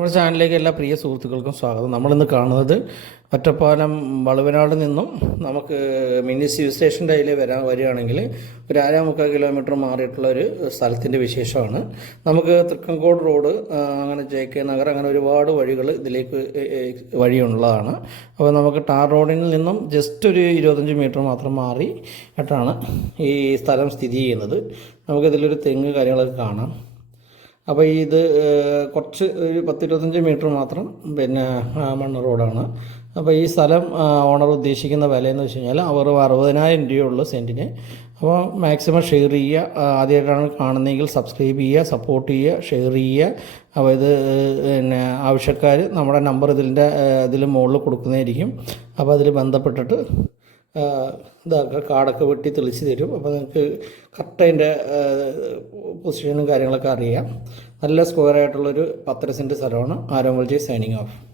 നമ്മുടെ ചാനലിലേക്ക് എല്ലാ പ്രിയ സുഹൃത്തുക്കൾക്കും സ്വാഗതം. നമ്മളിന്ന് കാണുന്നത് ഒറ്റപ്പാലം വളവനാട് നിന്നും നമുക്ക് മിനി സിവിൽ സ്റ്റേഷന്റെ അതിൽ വരാൻ വരികയാണെങ്കിൽ ഒരു അര മുക്കാൽ കിലോമീറ്റർ മാറിയിട്ടുള്ള ഒരു സ്ഥലത്തിന്റെ വിശേഷമാണ്. നമുക്ക് തൃക്കങ്കോട് റോഡ് അങ്ങനെ ജെ കെ നഗർ അങ്ങനെ ഒരുപാട് വഴികൾ ഇതിലേക്ക് വഴിയുള്ളതാണ്. അപ്പോൾ നമുക്ക് ടാർ റോഡിൽ നിന്നും ജസ്റ്റ് ഒരു ഇരുപത്തഞ്ച് മീറ്റർ മാത്രം മാറി ആയിട്ടാണ് ഈ സ്ഥലം സ്ഥിതി ചെയ്യുന്നത്. നമുക്കിതിലൊരു തെങ്ങ് കാര്യങ്ങളൊക്കെ കാണാം. അപ്പോൾ ഇത് കുറച്ച് ഒരു പത്തിരുപത്തഞ്ച് മീറ്റർ മാത്രം പിന്നെ മണ്ണ് റോഡാണ്. അപ്പോൾ ഈ സ്ഥലം ഓണർ ഉദ്ദേശിക്കുന്ന വില എന്ന് വെച്ച് കഴിഞ്ഞാൽ അവർ അറുപതിനായിരം രൂപയുള്ള സെന്റിന് അപ്പോൾ മാക്സിമം ഷെയർ ചെയ്യുക ആദ്യമായിട്ടാണ് കാണുന്നതെങ്കിൽ സബ്സ്ക്രൈബ് ചെയ്യുക സപ്പോർട്ട് ചെയ്യുക ഷെയർ ചെയ്യുക. അപ്പോൾ ഇത് പിന്നെ ആവശ്യക്കാർ നമ്മുടെ നമ്പർ ഇതിന്റെ ഇതിൽ മുകളിൽ കൊടുക്കുന്നതായിരിക്കും. അപ്പോൾ അതിൽ ബന്ധപ്പെട്ടിട്ട് ഇതാക്കുക കാടൊക്കെ വെട്ടി തെളിച്ച് തരും. അപ്പോൾ നിങ്ങൾക്ക് കറക്റ്റ് അതിന്റെ പൊസിഷനും കാര്യങ്ങളൊക്കെ അറിയാം. നല്ല സ്ക്വയർ ആയിട്ടുള്ളൊരു പത്തര സെന്റ് സ്ഥലമാണ്. ആരോമൽജി സൈനിങ് ഓഫ്